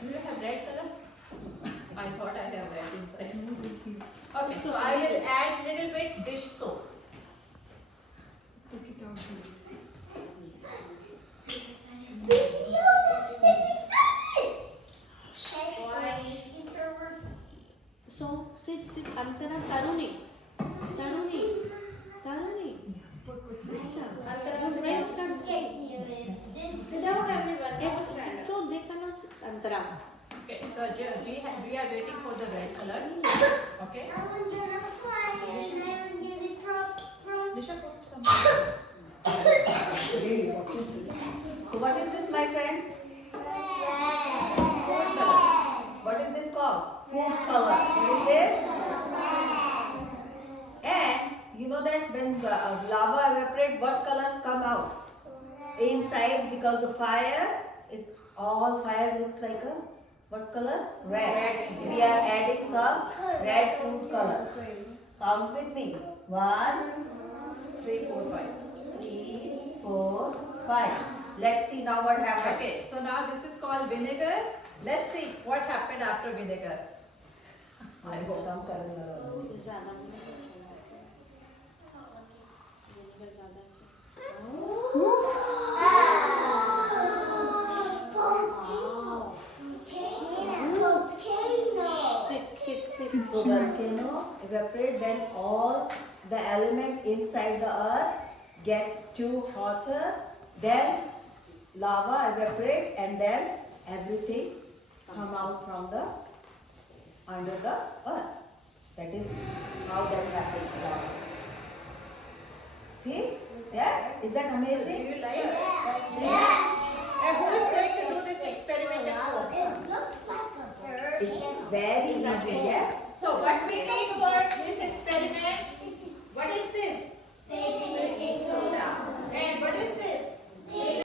Do you have red color? I thought I have red inside. Okay, so I will add little bit dish soap. So sit. Antara Taruni. Your friends can sit. Sit down, everyone. So they cannot sit. Antara. Okay, so we are waiting for the red color. Okay. Nisha, put some. So what is this, my friends? Food color. What is this called? Food color. What is this? And you know that when lava evaporates, what colors come out? Inside, because the fire is all fire looks like a what color? Red. We are adding some red food color. Count with me. 1, 3, 4, 5. 3, 4, 5. Let's see now what happened. Okay, so now this is called vinegar. Let's see what happened after vinegar. I will Sit. So volcano evaporate, then all the element inside the earth get too hotter, then lava evaporate, and then everything come out from the under the earth. That is how that happens. Lava. See? Yes? Is that Do amazing? you like it? Yes. And who is going to do this experiment at home? It's very easy, yes? So what we need for this experiment